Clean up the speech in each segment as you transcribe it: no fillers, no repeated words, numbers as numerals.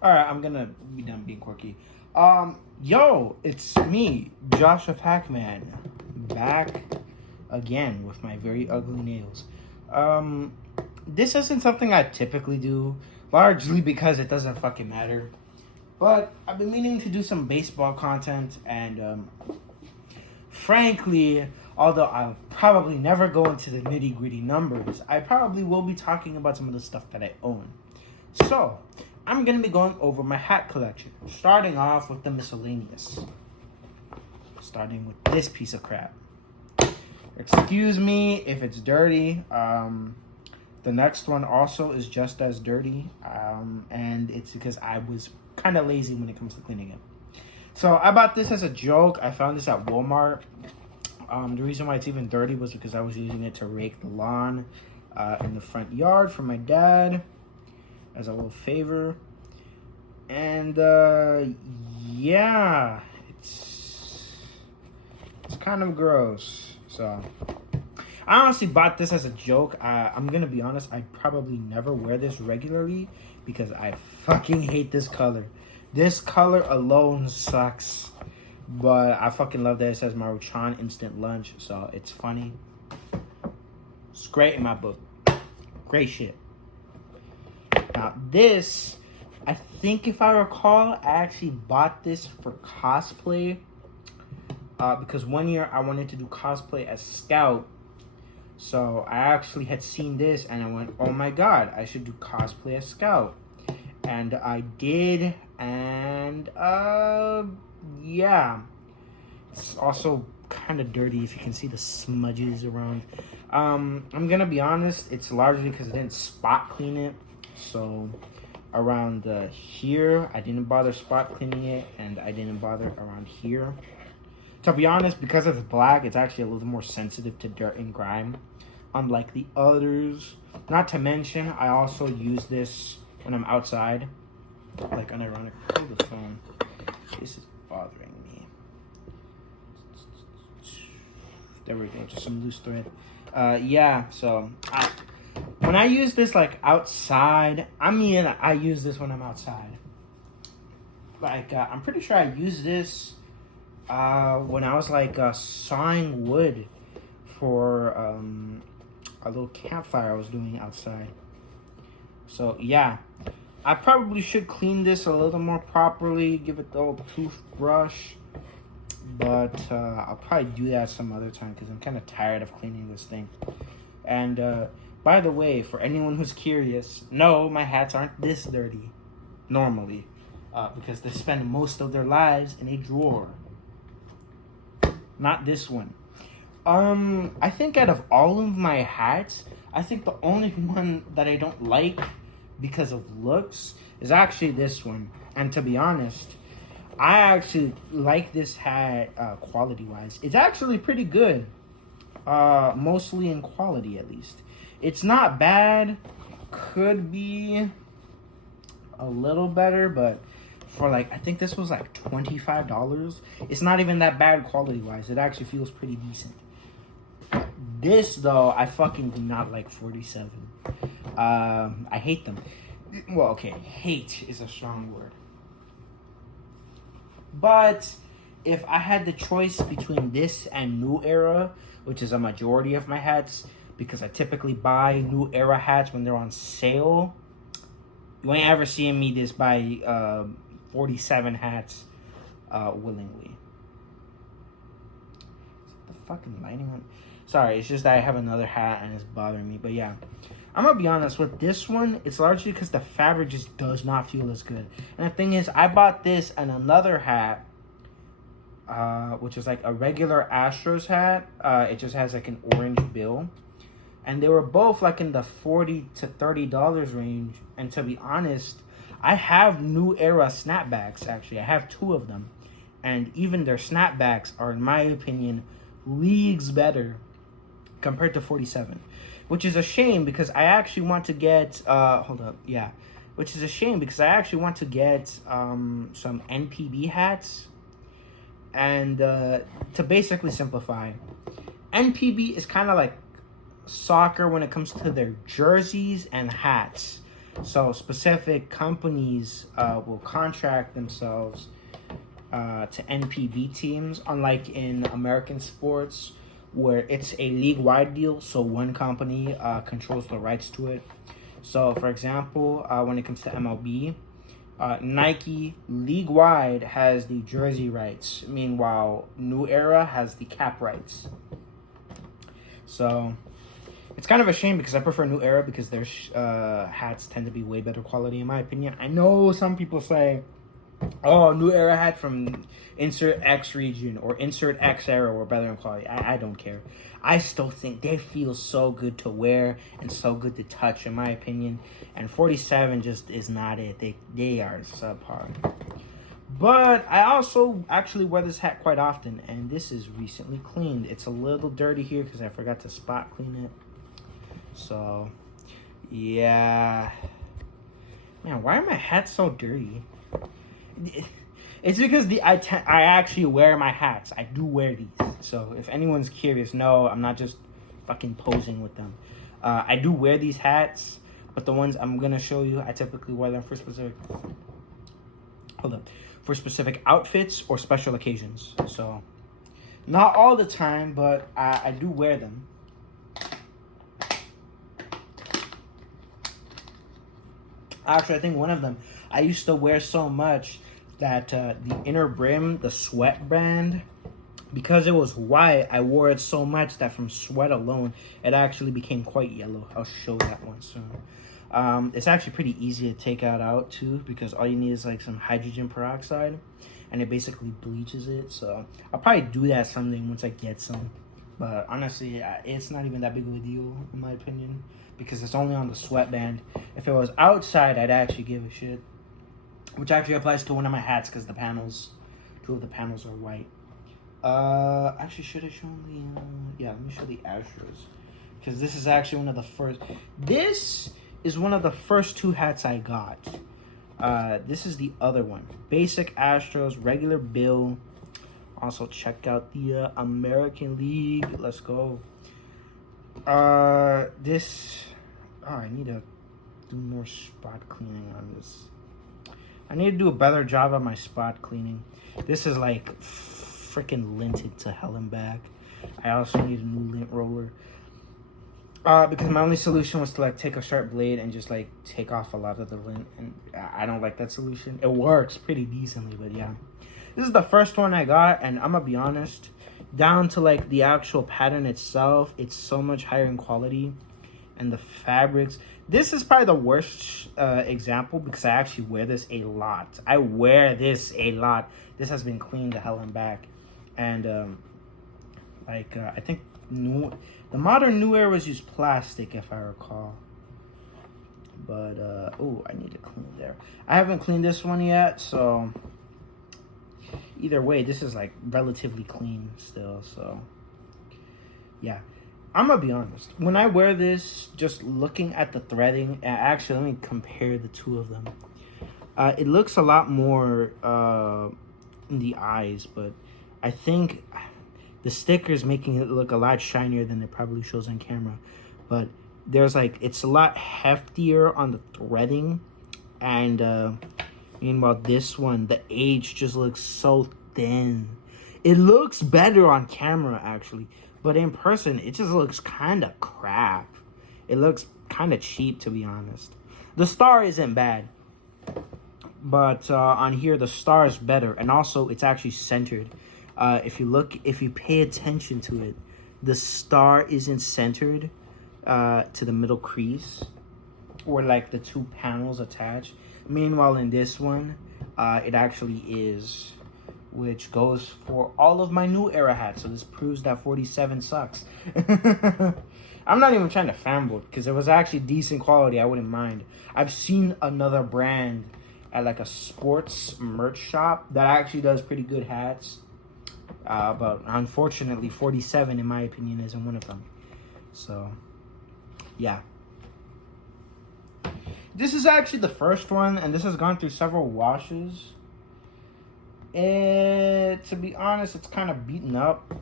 All right, I'm gonna be done being quirky. Yo, it's me, Josh of Hackman, back again with my very ugly nails. Um, this isn't something I typically do, largely because it doesn't fucking matter. But I've been meaning to do some baseball content, and frankly, although I'll probably never go into the nitty gritty numbers, I probably will be talking about some of the stuff that I own. So, I'm going to be going over my hat collection, starting off with the miscellaneous. Starting with this piece of crap. Excuse me if it's dirty. The next one also is just as dirty, and it's because I was kind of lazy when it comes to cleaning it. So I bought this as a joke. I found this at Walmart. The reason why it's even dirty was because I was using it to rake the lawn in the front yard for my dad as a little favor. And yeah, it's kind of gross. So I honestly bought this as a joke. I'm gonna be honest, I probably never wear this regularly because I fucking hate this color. This color alone sucks. But I fucking love that it says Maruchan Instant Lunch, so it's funny. It's great in my book. Great shit. Now this, I think if I recall, I actually bought this for cosplay. Because one year I wanted to do cosplay as Scout. So I actually had seen this and I went, oh my god, I should do cosplay as Scout. And I did, and yeah. It's also kind of dirty if you can see the smudges around. I'm gonna be honest, it's largely because I didn't spot clean it. So around here, I didn't bother spot cleaning it, and I didn't bother around here. To be honest, because it's black, it's actually a little more sensitive to dirt and grime, unlike the others. Not to mention, I also use this when I'm outside. Like, unironic. Hold the phone. This is bothering me. There we go. Just some loose thread. Yeah, so when I use this, like, outside, I use this when I'm outside. Like, I'm pretty sure I used this when I was, like, sawing wood for a little campfire I was doing outside. So, yeah. I probably should clean this a little more properly, give it the old toothbrush. But I'll probably do that some other time because I'm kind of tired of cleaning this thing. And by the way, for anyone who's curious, no, my hats aren't this dirty normally because they spend most of their lives in a drawer. Not this one. I think out of all of my hats, I think the only one that I don't like because of looks is actually this one. And to be honest, I actually like this hat quality-wise. It's actually pretty good, mostly in quality at least. It's not bad. Could be a little better, but for like, I think this was like $25. It's not even that bad quality-wise. It actually feels pretty decent. This, though, I fucking do not like 47. I hate them. Well, okay, hate is a strong word. But if I had the choice between this and New Era, which is a majority of my hats, because I typically buy New Era hats when they're on sale, you ain't ever seeing me just buy 47 hats willingly. Is the fucking lighting on? Sorry, it's just that I have another hat and it's bothering me. But yeah, I'm gonna be honest with this one. It's largely because the fabric just does not feel as good. And the thing is, I bought this and another hat, which is like a regular Astros hat. It just has like an orange bill, and they were both like in the $40 to $30 range. And to be honest, I have New Era snapbacks. Actually, I have 2 of them, and even their snapbacks are, in my opinion, leagues better compared to 47, which is a shame because I actually want to get which is a shame because I actually want to get some NPB hats. And to basically simplify, NPB is kind of like soccer when it comes to their jerseys and hats. So specific companies will contract themselves to NPB teams, unlike in American sports where it's a league-wide deal, so one company controls the rights to it. So, for example, when it comes to MLB, Nike league-wide has the jersey rights, meanwhile New Era has the cap rights. So it's kind of a shame because I prefer New Era because their hats tend to be way better quality in my opinion. I know some people say, oh, New Era hat from insert X region or insert X era were better in quality. I don't care. I still think they feel so good to wear and so good to touch in my opinion. And 47 just is not it. They are subpar. But I also actually wear this hat quite often, and this is recently cleaned. It's a little dirty here because I forgot to spot clean it. So, yeah. Man, why are my hats so dirty? It's because I actually wear my hats. I do wear these. So if anyone's curious, no, I'm not just fucking posing with them. I do wear these hats, but the ones I'm gonna show you, I typically wear them for specific. Hold up, for specific outfits or special occasions. So not all the time, but I do wear them. Actually, I think one of them I used to wear so much that the inner brim, the sweat band, because it was white, I wore it so much that from sweat alone, it actually became quite yellow. I'll show that one soon. It's actually pretty easy to take out too, because all you need is like some hydrogen peroxide, and it basically bleaches it. So I'll probably do that someday once I get some. But honestly, it's not even that big of a deal in my opinion, because it's only on the sweatband. If it was outside, I'd actually give a shit. Which actually applies to one of my hats because two of the panels are white. Actually, should I show the, yeah, let me show the Astros. Because this is actually one of the first, this is one of the first two hats I got. This is the other one. Basic Astros, regular bill. Also, check out the American League. Let's go. I need to do more spot cleaning on this. I need to do a better job on my spot cleaning. This is like freaking linted to hell and back. I also need a new lint roller. Because my only solution was to like take a sharp blade and just like take off a lot of the lint. And I don't like that solution. It works pretty decently, but yeah. This is the first one I got, and I'm gonna be honest, down to like the actual pattern itself, it's so much higher in quality. And the fabrics, this is probably the worst example because I actually wear this a lot. I wear this a lot. This has been cleaned to hell and back. And I think the modern New Era was used plastic, if I recall. But oh, I need to clean there. I haven't cleaned this one yet, so either way, this is like relatively clean still. So yeah. I'm gonna be honest. When I wear this, just looking at the threading, actually, let me compare the two of them. It looks a lot more in the eyes, but I think the sticker is making it look a lot shinier than it probably shows on camera. But there's like, it's a lot heftier on the threading, and meanwhile, this one, the edge just looks so thin. It looks better on camera, actually. But in person, it just looks kind of crap. It looks kind of cheap, to be honest. The star isn't bad. But on here, the star is better. And also, it's actually centered. If you pay attention to it, the star isn't centered to the middle crease, or like the two panels attached. Meanwhile, in this one, it actually is, which goes for all of my New Era hats. So this proves that 47 sucks. I'm not even trying to fanboy, because it was actually decent quality. I wouldn't mind. I've seen another brand at like a sports merch shop that actually does pretty good hats. But unfortunately, 47, in my opinion, isn't one of them. So, yeah. This is actually the first one, and this has gone through several washes. And to be honest, it's kind of beaten up.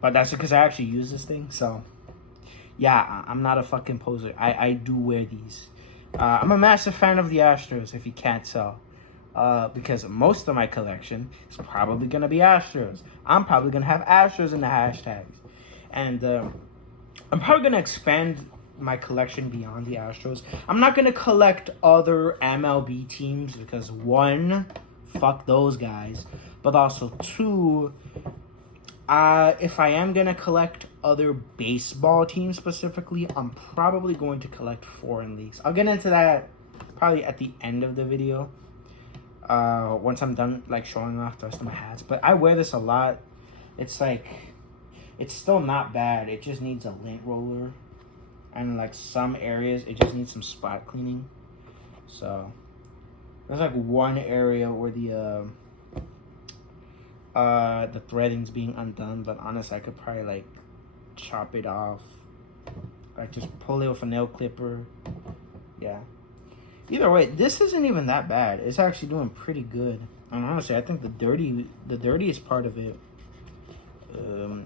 But that's because I actually use this thing. So, yeah, I'm not a fucking poser. I do wear these. I'm a massive fan of the Astros, if you can't tell. Because most of my collection is probably going to be Astros. I'm probably going to have Astros in the hashtags. And I'm probably going to expand my collection beyond the Astros. I'm not going to collect other MLB teams because, one, fuck those guys. But also, two, if I am going to collect other baseball teams specifically, I'm probably going to collect foreign leagues. I'll get into that probably at the end of the video. Once I'm done like showing off the rest of my hats. But I wear this a lot. It's like, it's still not bad. It just needs a lint roller. And like some areas, it just needs some spot cleaning. So, there's like one area where the threading's being undone. But honestly, I could probably like chop it off. Like just pull it with a nail clipper. Yeah. Either way, this isn't even that bad. It's actually doing pretty good. And honestly, I think the dirtiest part of it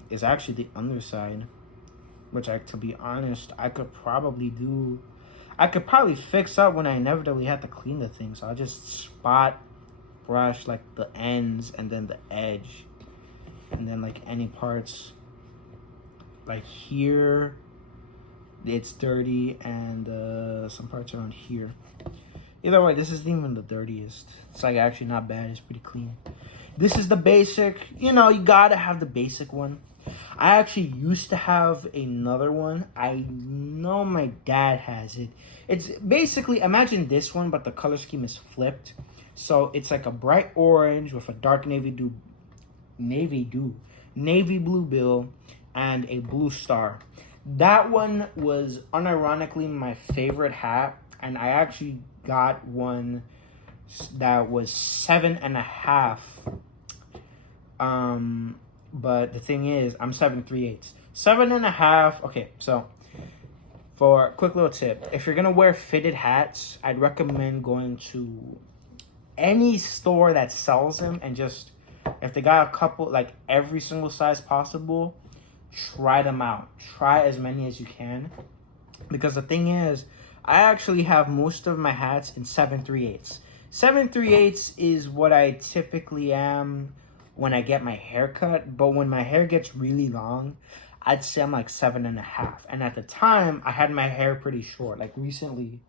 is actually the underside, which to be honest, I could probably fix up when I inevitably have to clean the thing. So I'll just spot brush like the ends and then the edge, and then like any parts like here, it's dirty, and some parts around here. Either way, this isn't even the dirtiest. It's like actually not bad. It's pretty clean. This is the basic. You know, you gotta have the basic one. I actually used to have another one. I know my dad has it. It's basically, imagine this one, but the color scheme is flipped. So it's like a bright orange with a dark navy blue bill and a blue star. That one was unironically my favorite hat, and I actually got one that was 7.5. But the thing is, I'm 7.375. 7.5. Okay, so for a quick little tip, if you're gonna wear fitted hats, I'd recommend going to any store that sells them, and just, if they got a couple, like every single size possible, try them out. Try as many as you can, because the thing is, I actually have most of my hats in 7.375. 7.375 is what I typically am when I get my hair cut, but when my hair gets really long, I'd say I'm like 7.5. And at the time, I had my hair pretty short. Like recently,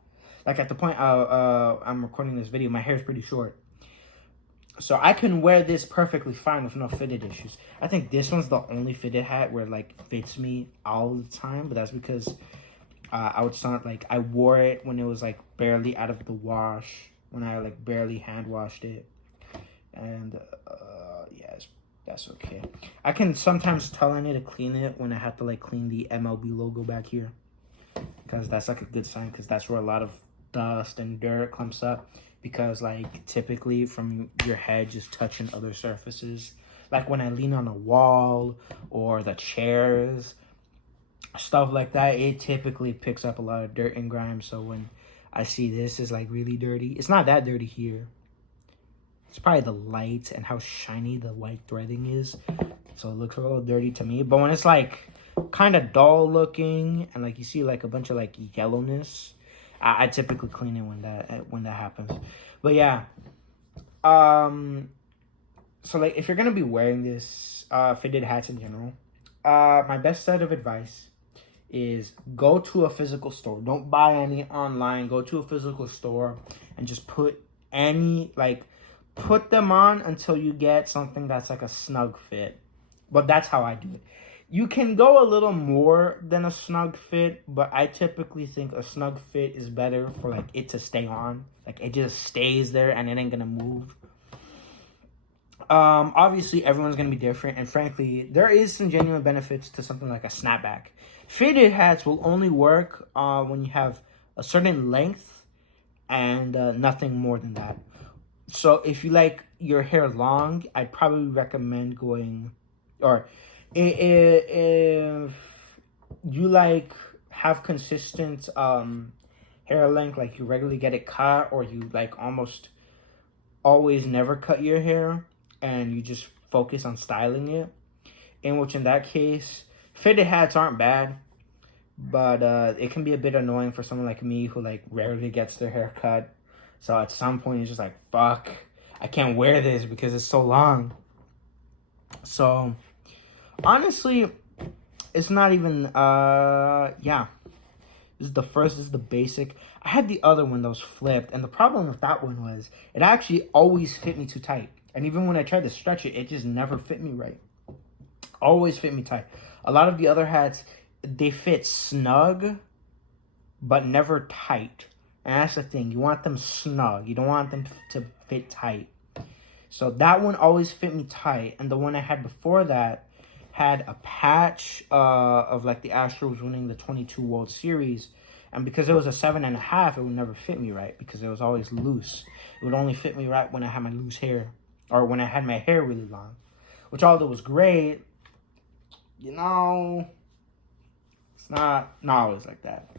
like at the point I'm recording this video, my hair's pretty short. So I can wear this perfectly fine with no fitted issues. I think this one's the only fitted hat where it like fits me all the time, but that's because I would sound like I wore it when it was like barely out of the wash, when I like barely hand washed it. And yes, that's okay. I can sometimes tell I need to clean it when I have to like clean the MLB logo back here, because that's like a good sign, because that's where a lot of dust and dirt clumps up, because like typically from your head just touching other surfaces, like when I lean on a wall or the chairs, stuff like that, it typically picks up a lot of dirt and grime. So when I see this is like really dirty, it's not that dirty here. It's probably the light and how shiny the white threading is, so it looks a little dirty to me. But when it's like kind of dull looking and like you see like a bunch of like yellowness, I typically clean it when that happens. But yeah, so like if you're gonna be wearing this fitted hats in general, my best set of advice is go to a physical store. Don't buy any online. Go to a physical store and just put them on until you get something that's like a snug fit. But that's how I do it. You can go a little more than a snug fit, but I typically think a snug fit is better for like it to stay on. Like it just stays there and it ain't gonna move. Obviously everyone's gonna be different, and frankly, there is some genuine benefits to something like a snapback. Fitted hats will only work when you have a certain length and nothing more than that. So if you like your hair long, I'd probably recommend going, or if you like have consistent hair length, like you regularly get it cut, or you like almost always never cut your hair and you just focus on styling it, in that case, fitted hats aren't bad. but it can be a bit annoying for someone like me who like rarely gets their hair cut. So at some point it's just like, fuck, I can't wear this because it's so long. So honestly, it's not even yeah. This is the first, this is the basic. I had the other one that was flipped, and the problem with that one was it actually always fit me too tight. And even when I tried to stretch it, it just never fit me right. Always fit me tight. A lot of the other hats, they fit snug, but never tight. And that's the thing. You want them snug. You don't want them to fit tight. So that one always fit me tight. And the one I had before that had a patch of like the Astros winning the 22 World Series. And because it was a 7.5, it would never fit me right because it was always loose. It would only fit me right when I had my loose hair or when I had my hair really long, which although was great, you know, it's not always like that.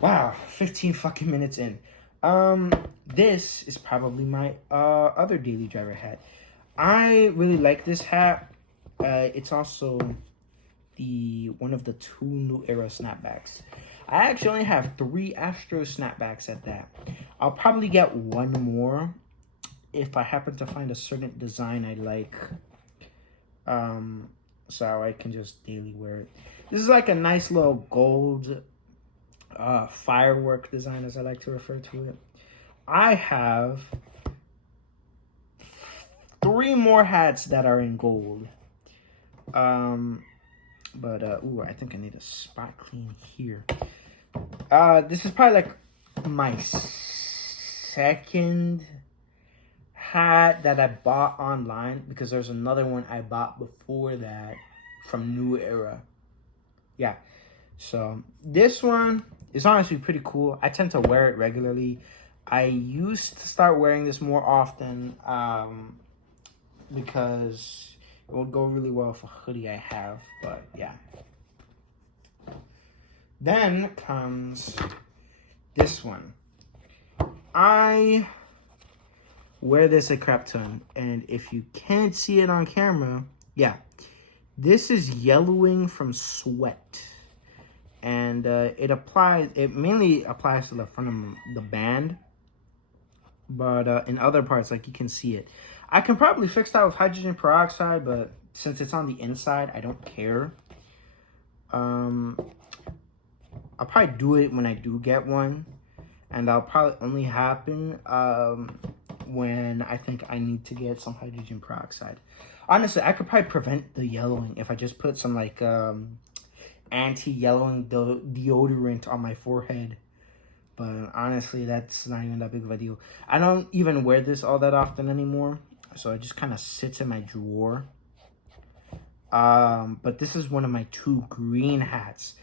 Wow, 15 fucking minutes in. This is probably my other daily driver hat. I really like this hat. It's also one of the 2 New Era snapbacks. I actually only have 3 Astro snapbacks at that. I'll probably get one more if I happen to find a certain design I like. So I can just daily wear it. This is like a nice little gold firework design, as I like to refer to it. I have 3 more hats that are in gold. Ooh, I think I need a spot clean here. This is probably like my second hat that I bought online because there's another one I bought before that from New Era. Yeah. So this one is honestly pretty cool. I tend to wear it regularly. I used to start wearing this more often because it would go really well with a hoodie I have, but yeah. Then comes this one. I wear this a crap ton, and if you can't see it on camera, yeah. This is yellowing from sweat. And it mainly applies to the front of the band. But in other parts, like you can see it. I can probably fix that with hydrogen peroxide, but since it's on the inside, I don't care. I'll probably do it when I do get one. And that'll probably only happen when I think I need to get some hydrogen peroxide. Honestly, I could probably prevent the yellowing if I just put some like anti-yellowing deodorant on my forehead. But honestly, that's not even that big of a deal. I don't even wear this all that often anymore. So it just kind of sits in my drawer. But this is one of my 2 green hats.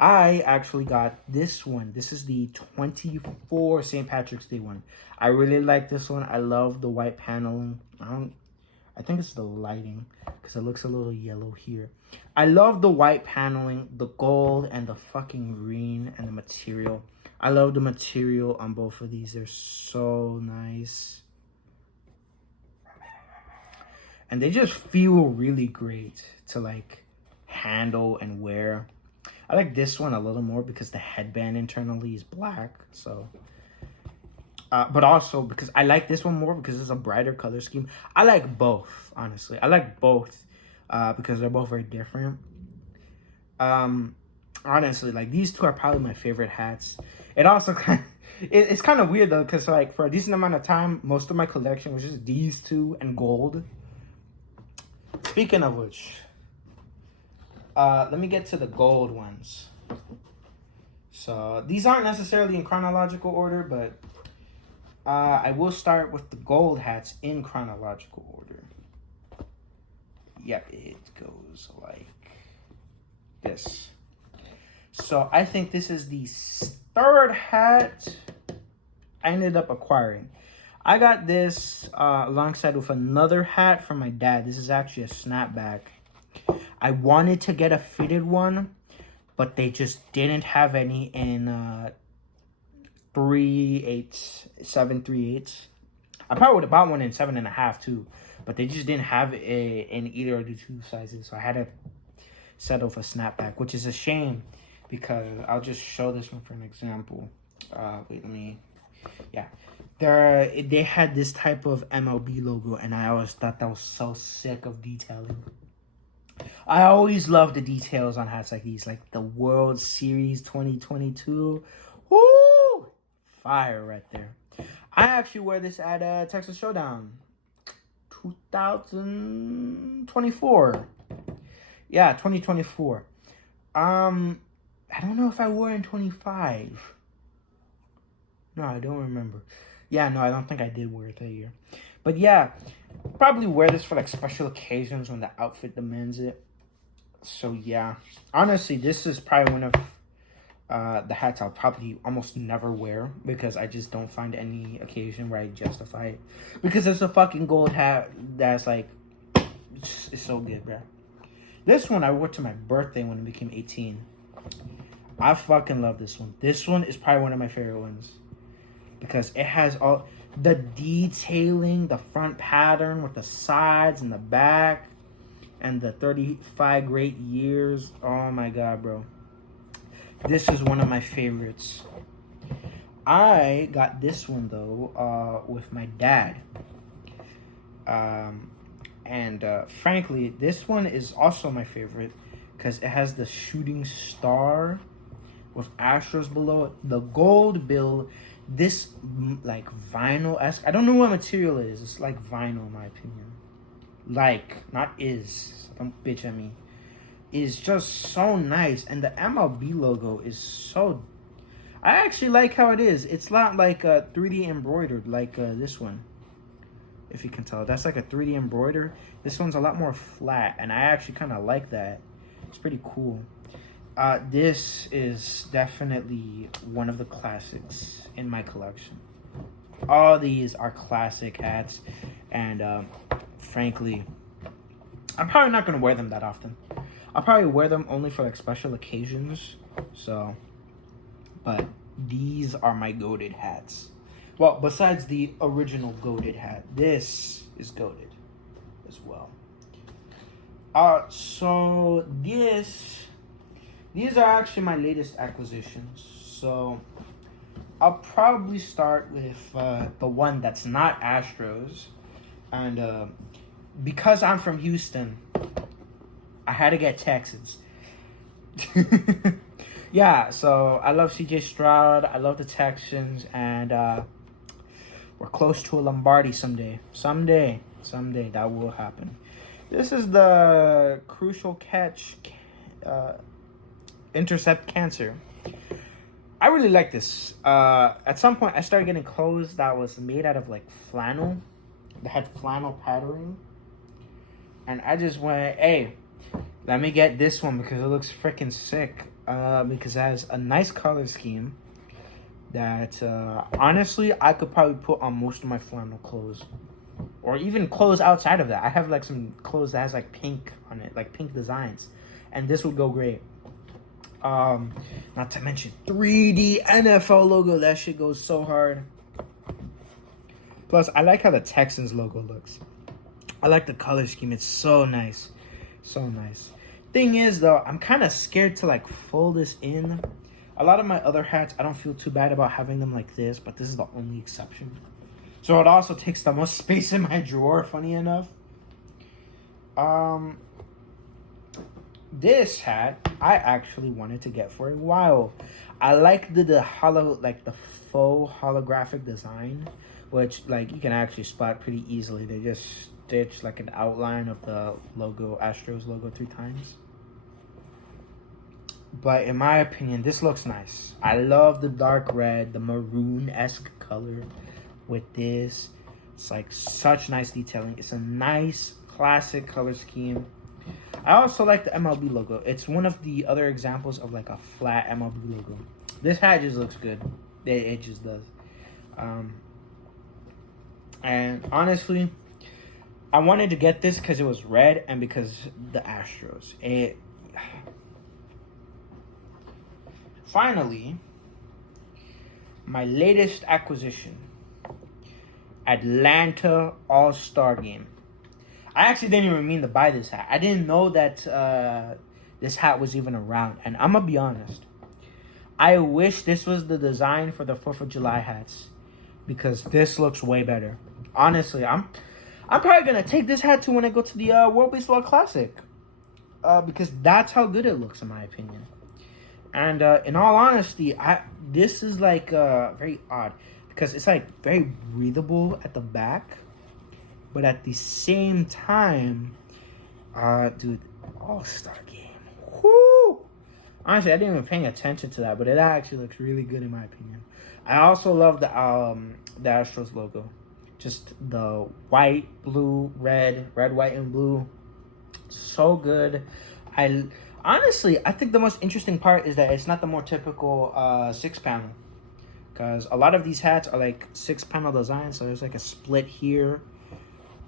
I actually got this one. This is the 24 St. Patrick's Day one. I really like this one. I love the white paneling. I think it's the lighting because it looks a little yellow here. I love the white paneling, the gold, and the fucking green, and the material. I love the material on both of these. They're so nice. And they just feel really great to like handle and wear. I like this one a little more because the headband internally is black. So, but also because I like this one more because it's a brighter color scheme. I like both, honestly. I like both because they're both very different. Honestly, like these 2 are probably my favorite hats. It also it's kind of weird though because like for a decent amount of time, most of my collection was just these 2 and gold. Speaking of which, let me get to the gold ones. So these aren't necessarily in chronological order, but I will start with the gold hats in chronological order. Yep, it goes like this. So I think this is the 3rd hat I ended up acquiring. I got this alongside with another hat from my dad. This is actually a snapback. I wanted to get a fitted one, but they just didn't have any in 3/8, 7/3/8. I probably would have bought one in 7.5 too, but they just didn't have it in either of the 2 sizes. So I had to settle for snapback, which is a shame because I'll just show this one for an example. Wait, let me. Yeah, they had this type of MLB logo, and I always thought that was so sick of detailing. I always love the details on hats like these, like the World Series 2022. Woo! Fire right there. I actually wear this at Texas Showdown 2024. Yeah, 2024. I don't know if I wore it in 25. No, I don't remember. Yeah, no, I don't think I did wear it that year. But yeah, probably wear this for like special occasions when the outfit demands it. So yeah, honestly, this is probably one of the hats I'll probably almost never wear because I just don't find any occasion where I justify it. Because it's a fucking gold hat that's like, it's so good, bro. This one I wore to my birthday when I became 18. I fucking love this one. This one is probably one of my favorite ones because it has all the detailing, the front pattern with the sides and the back, and the 35 great years. Oh my god, bro. This is one of my favorites. I got this one though with my dad. Frankly, this one is also my favorite because it has the shooting star with Astros below it. The gold bill, this like vinyl-esque. I don't know what material it is. It's like vinyl in my opinion. Like, not is. Don't bitch at me. Is just so nice. And the MLB logo is so... I actually like how it is. It's not like 3D embroidered like this one. If you can tell. That's like a 3D embroider. This one's a lot more flat. And I actually kind of like that. It's pretty cool. This is definitely one of the classics in my collection. All these are classic hats. And frankly, I'm probably not going to wear them that often. I'll probably wear them only for like special occasions. So, but these are my goated hats. Well, besides the original goated hat, this is goated as well. So these are actually my latest acquisitions. So I'll probably start with the one that's not Astros. And because I'm from Houston, I had to get Texans. Yeah, so I love CJ Stroud. I love the Texans. And we're close to a Lombardi someday. Someday that will happen. This is the Crucial Catch Intercept Cancer. I really like this. At some point, I started getting clothes that was made out of like flannel. That had flannel patterning. And I just went, hey, let me get this one because it looks freaking sick. Because it has a nice color scheme that honestly I could probably put on most of my flannel clothes, or even clothes outside of that. I have like some clothes that has like pink on it, like pink designs, and this would go great. Not to mention 3D NFL logo. That shit goes so hard. Plus, I like how the Texans logo looks. I like the color scheme. It's so nice. So nice. Thing is, though, I'm kind of scared to, like, fold this in. A lot of my other hats, I don't feel too bad about having them like this, but this is the only exception. So it also takes the most space in my drawer, funny enough. This hat, I actually wanted to get for a while. I like the faux holographic design, which, like, you can actually spot pretty easily. They just stitch, like, an outline of the logo, Astros logo 3 times. But in my opinion, this looks nice. I love the dark red, the maroon-esque color with this. It's like such nice detailing. It's a nice classic color scheme. I also like the MLB logo. It's one of the other examples of like a flat MLB logo. This hat just looks good. It just does. And honestly, I wanted to get this because it was red and because the Astros. Finally, my latest acquisition, Atlanta All-Star Game. I actually didn't even mean to buy this hat. I didn't know that this hat was even around. And I'm gonna be honest, I wish this was the design for the 4th of July hats, because this looks way better. Honestly, I'm probably gonna take this hat to when I go to the World Baseball Classic, because that's how good it looks in my opinion. And in all honesty, this is like very odd, because it's like very breathable at the back, but at the same time, dude, All-Star Game. Whoo! Honestly, I didn't even pay attention to that, but it actually looks really good in my opinion. I also love the Astros logo. Just the white, blue, red, white, and blue. So good. Honestly, I think the most interesting part is that it's not the more typical 6-panel. Because a lot of these hats are like 6-panel designs. So there's like a split here.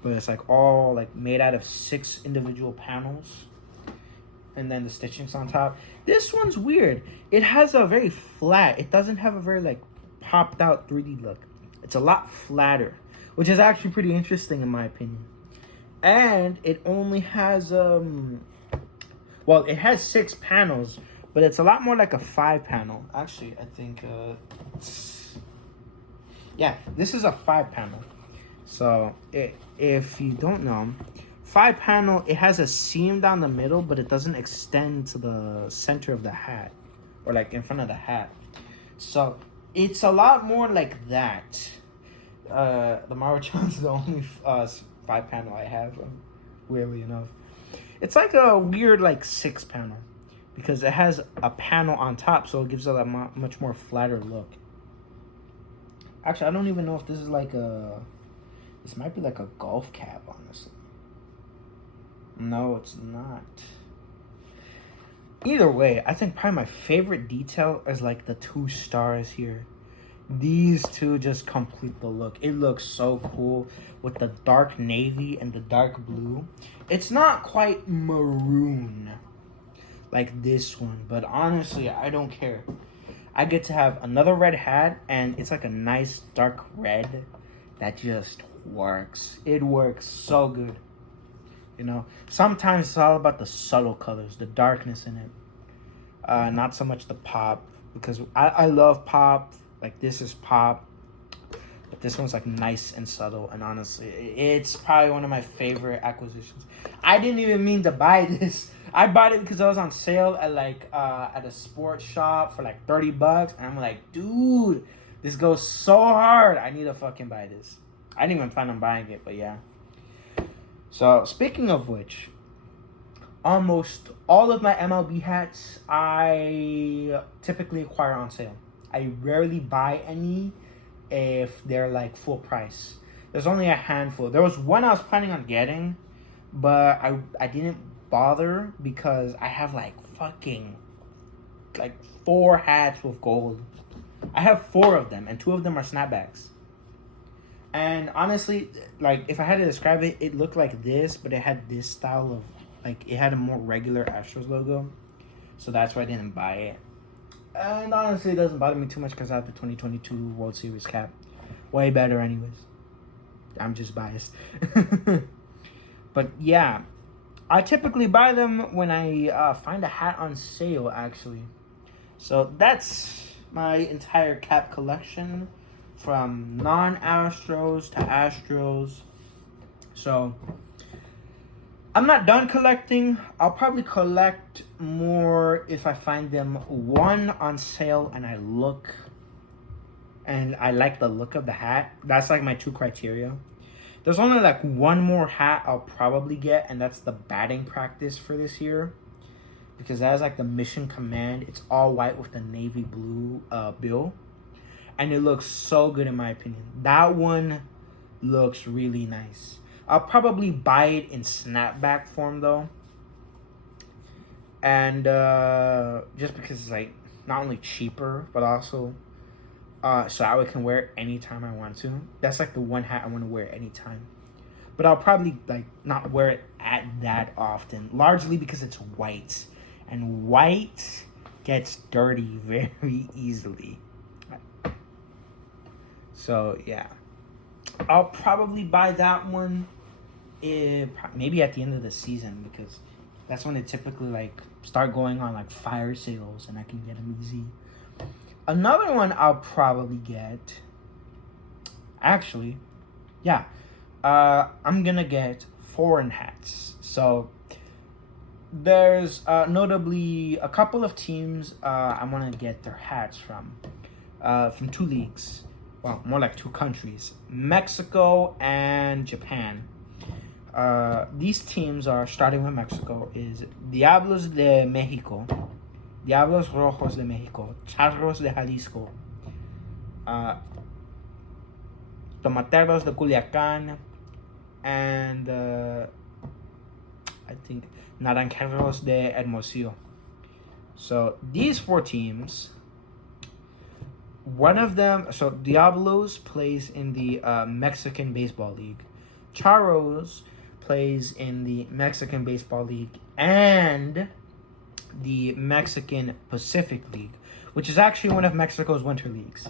But it's like all like made out of 6 individual panels. And then the stitching's on top. This one's weird. It has a very flat. It doesn't have a very like popped out 3D look. It's a lot flatter, which is actually pretty interesting in my opinion. And it only has well, it has 6 panels, but it's a lot more like a 5-panel. Actually, I think yeah, this is a 5-panel. So if you don't know, 5-panel, it has a seam down the middle, but it doesn't extend to the center of the hat, or like in front of the hat. So it's a lot more like that. The Maruchan's the only 5-panel I have, weirdly enough. It's like a weird like 6-panel, because it has a panel on top, so it gives it a much more flatter look. Actually, I don't even know if this is like this might be like a golf cap, honestly. No, it's not. Either way, I think probably my favorite detail is like the 2 stars here. These two just complete the look. It looks so cool with the dark navy and the dark blue. It's not quite maroon like this one, but honestly, I don't care. I get to have another red hat, and it's like a nice dark red that just works. It works so good. You know, sometimes it's all about the subtle colors, the darkness in it. Not so much the pop, because I love pop. Like, this is pop. But this one's like nice and subtle. And honestly, it's probably one of my favorite acquisitions. I didn't even mean to buy this. I bought it because I was on sale at like at a sports shop for like $30. And I'm like, dude, this goes so hard. I need to fucking buy this. I didn't even plan on buying it, but yeah. So, speaking of which, almost all of my MLB hats I typically acquire on sale. I rarely buy any if they're like full price. There's only a handful. There was one I was planning on getting, but I didn't bother because I have like fucking like 4 hats with gold. I have 4 of them, and 2 of them are snapbacks. And honestly, like, if I had to describe it, it looked like this, but it had this style of, like, it had a more regular Astros logo. So that's why I didn't buy it. And honestly, it doesn't bother me too much because I have the 2022 World Series cap. Way better anyways. I'm just biased. But yeah, I typically buy them when I find a hat on sale, actually. So that's my entire cap collection, from non-Astros to Astros. So I'm not done collecting. I'll probably collect more if I find them, one, on sale and I like the look of the hat. That's like my 2 criteria. There's only like one more hat I'll probably get, and that's the batting practice for this year, because that is like the Mission Command. It's all white with the navy blue bill, and it looks so good in my opinion. That one looks really nice. I'll probably buy it in snapback form though, and just because it's like not only cheaper but also so I can wear it anytime I want to. That's like the one hat I want to wear anytime. But I'll probably like not wear it at that often, largely because it's white, and white gets dirty very easily. So yeah, I'll probably buy that one maybe at the end of the season, because that's when it typically like start going on like fire sales, and I can get them easy. Another one I'll probably get, actually, yeah, I'm gonna get foreign hats. So there's notably a couple of teams I want to get their hats from two leagues. Well, more like two countries, Mexico and Japan. These teams are, starting with Mexico, is Diablos de Mexico, Diablos Rojos de Mexico, Charros de Jalisco, Tomateros de Culiacan, and I think Naranjeros de Hermosillo. So these four teams, one of them, so Diablos plays in the Mexican Baseball League. Charros plays in the Mexican Baseball League and the Mexican Pacific League, which is actually one of Mexico's winter leagues.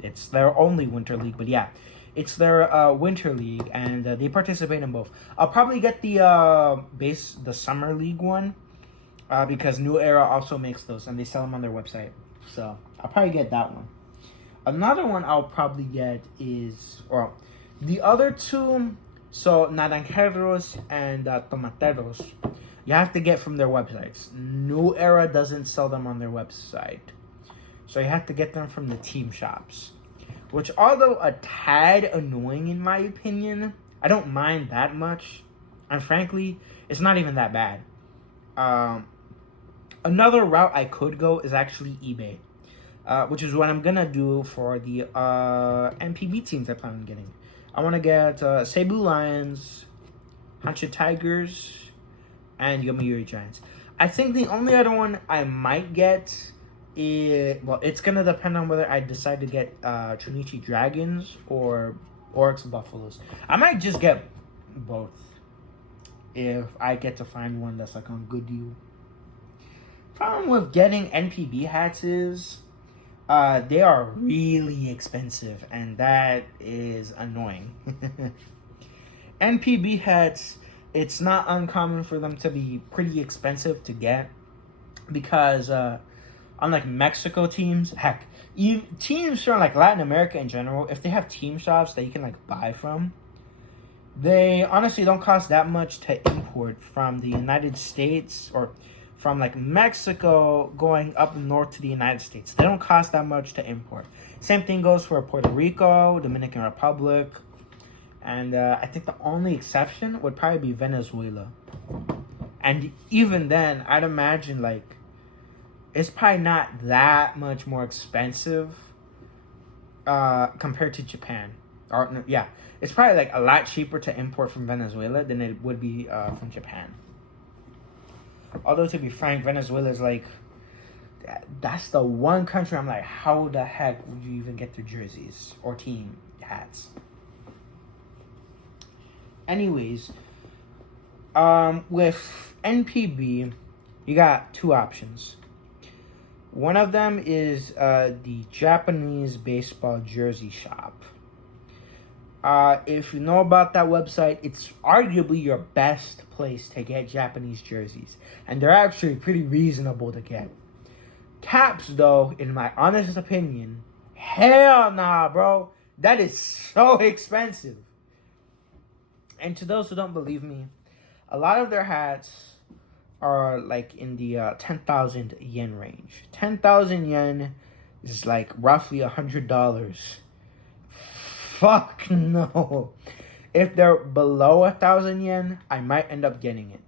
It's their only winter league, but yeah, it's their winter league, and they participate in both. I'll probably get the summer league one because New Era also makes those, and they sell them on their website. So I'll probably get that one. Another one I'll probably get is, or the other two, so Naranjeros and Tomateros, you have to get from their websites. New Era doesn't sell them on their website, so you have to get them from the team shops, which, although a tad annoying in my opinion, I don't mind that much, and frankly, it's not even that bad. Another route I could go is actually eBay, which is what I'm gonna do for the NPB teams I plan on getting. I want to get Cebu Lions, Hanshin Tigers, and Yomiuri Giants. I think the only other one I might get is, well, it's gonna depend on whether I decide to get Trinichi Dragons or Oryx Buffaloes. I might just get both if I get to find one that's like on good deal. Problem with getting NPB hats is they are really expensive, and that is annoying. NPB hats, it's not uncommon for them to be pretty expensive to get because unlike Mexico teams, heck, teams from like Latin America in general, if they have team shops that you can like buy from, they honestly don't cost that much to import from the United States, or from like Mexico going up north to the United States. They don't cost that much to import. Same thing goes for Puerto Rico, Dominican Republic, and I think the only exception would probably be Venezuela. And even then, I'd imagine like it's probably not that much more expensive compared to Japan. Or no, yeah, it's probably like a lot cheaper to import from Venezuela than it would be from Japan. Although, to be frank, Venezuela is like, that's the one country I'm like, how the heck would you even get their jerseys or team hats? Anyways, with NPB, you got two options. One of them is the Japanese baseball jersey shop. If you know about that website, it's arguably your best place to get Japanese jerseys. And they're actually pretty reasonable to get. Caps, though, in my honest opinion, hell nah, bro. That is so expensive. And to those who don't believe me, a lot of their hats are like in the 10,000 yen range. 10,000 yen is like roughly $100. Fuck no. If they're below 1,000 yen, I might end up getting it,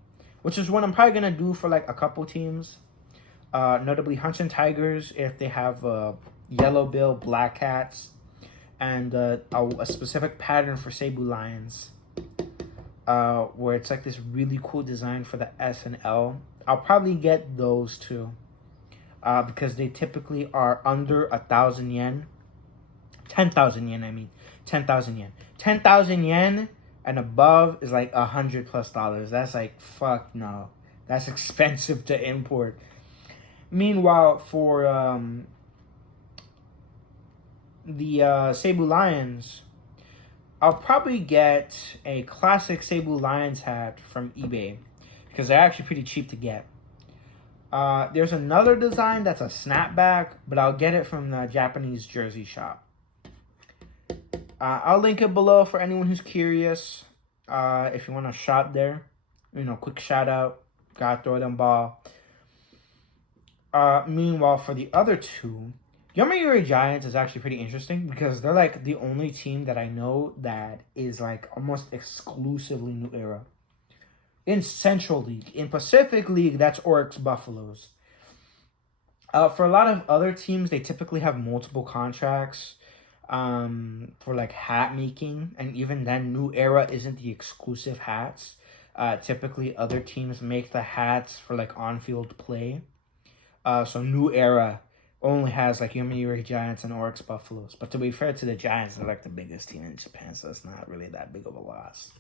which is what I'm probably gonna do for like a couple teams, notably Hanshin Tigers if they have yellow bill black hats, and a specific pattern for Cebu Lions, where it's like this really cool design for the S and L. I'll probably get those too, because they typically are under 1,000 yen. 10,000 yen, I mean. 10,000 yen. 10,000 yen and above is like $100+. That's like, fuck no. That's expensive to import. Meanwhile, for the Cebu Lions, I'll probably get a classic Cebu Lions hat from eBay because they're actually pretty cheap to get. There's another design that's a snapback, but I'll get it from the Japanese jersey shop. I'll link it below for anyone who's curious. If you want to shop there, quick shout out. Gotta throw them ball. Meanwhile, for the other two, Yomiuri Giants is actually pretty interesting because they're like the only team that I know that is like almost exclusively New Era. In Central League. In Pacific League, that's Oryx Buffaloes. For a lot of other teams, they typically have multiple contracts for like hat making. And even then, New Era isn't the exclusive hats. Typically, other teams make the hats for like on-field play. So New Era only has like Yomiuri Giants and Oryx Buffaloes. But to be fair to the Giants, they're like the biggest team in Japan, so it's not really that big of a loss.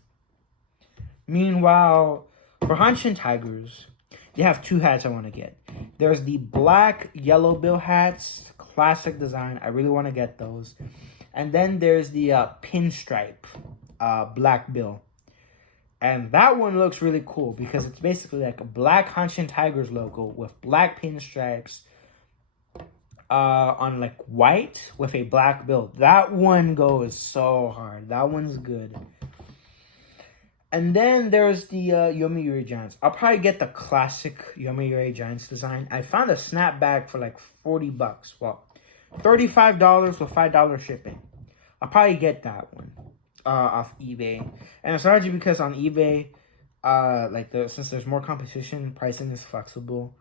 Meanwhile, for Hanshin Tigers, they have two hats I want to get. There's the black yellow bill hats, classic design. I really want to get those. And then there's the pinstripe black bill. And that one looks really cool because it's basically like a black Hanshin Tigers logo with black pinstripes on like white with a black bill. That one goes so hard. That one's good. And then there's the Yomiuri Giants. I'll probably get the classic Yomiuri Giants design. I found a snapback for like $40. Well, $35 with $5 shipping. I'll probably get that one off eBay. And it's largely because on eBay, since there's more competition, pricing is flexible.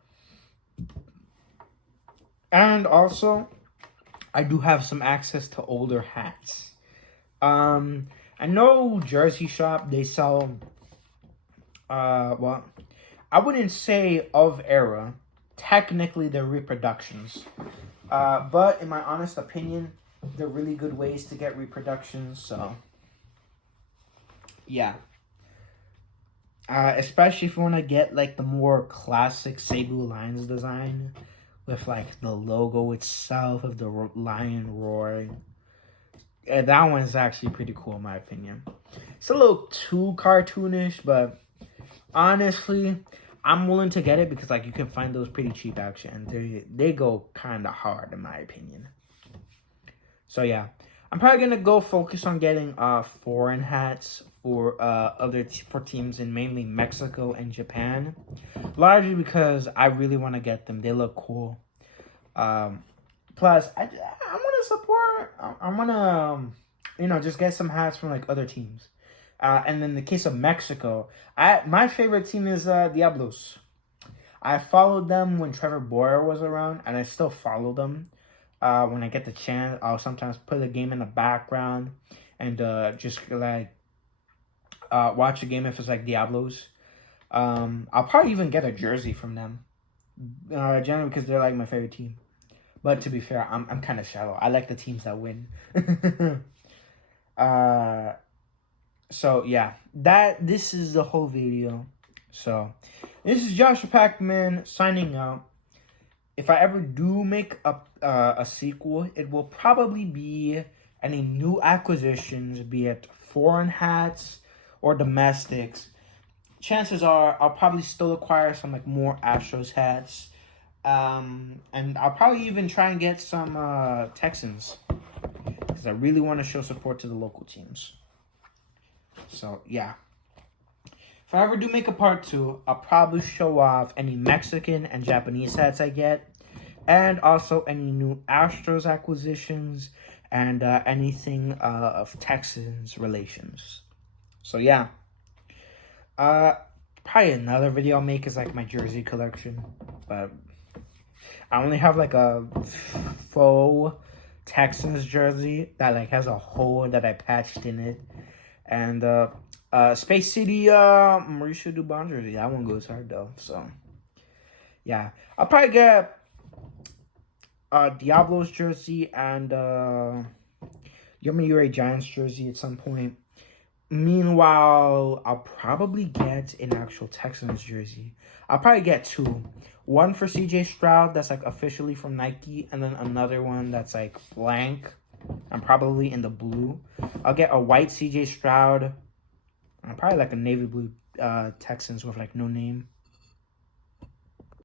And also, I do have some access to older hats. I know Jersey Shop, they sell, well, I wouldn't say of era. Technically, they're reproductions. But in my honest opinion, they're really good ways to get reproductions, so, yeah. Especially if you want to get, like, the more classic Seibu Lions design with, like, the logo itself of the lion roaring. That one's actually pretty cool in my opinion. It's a little too cartoonish, but honestly, I'm willing to get it because like you can find those pretty cheap actually, and they go kind of hard in my opinion. So yeah, I'm probably gonna go focus on getting foreign hats for for teams in mainly Mexico and Japan, largely because I really want to get them. They look cool. Plus, I want to support. I want to, just get some hats from like other teams. And in the case of Mexico, my favorite team is Diablos. I followed them when Trevor Boyer was around, and I still follow them. When I get the chance, I'll sometimes put the game in the background and just like watch a game if it's like Diablos. I'll probably even get a jersey from them, generally because they're like my favorite team. But to be fair, I'm kind of shallow. I like the teams that win. So yeah, this is the whole video. So this is Joshua Pacman signing out. If I ever do make a sequel, it will probably be any new acquisitions, be it foreign hats or domestics. Chances are I'll probably still acquire some like more Astros hats. And I'll probably even try and get some Texans because I really want to show support to the local teams. So yeah, if I ever do make a part 2, I'll probably show off any Mexican and Japanese hats I get, and also any new Astros acquisitions and anything of Texans relations. So yeah, probably another video I'll make is like my jersey collection, but I only have like a faux Texans jersey that like has a hole that I patched in it. And Space City Mauricio Dubon jersey. That one goes hard though. So yeah. I'll probably get Diablo's jersey and Yomiuri Giants jersey at some point. Meanwhile, I'll probably get an actual Texans jersey. I'll probably get 2. One for CJ Stroud that's like officially from Nike, and then another one that's like blank. I'm probably in the blue. I'll get a white CJ Stroud. And probably like a navy blue Texans with like no name.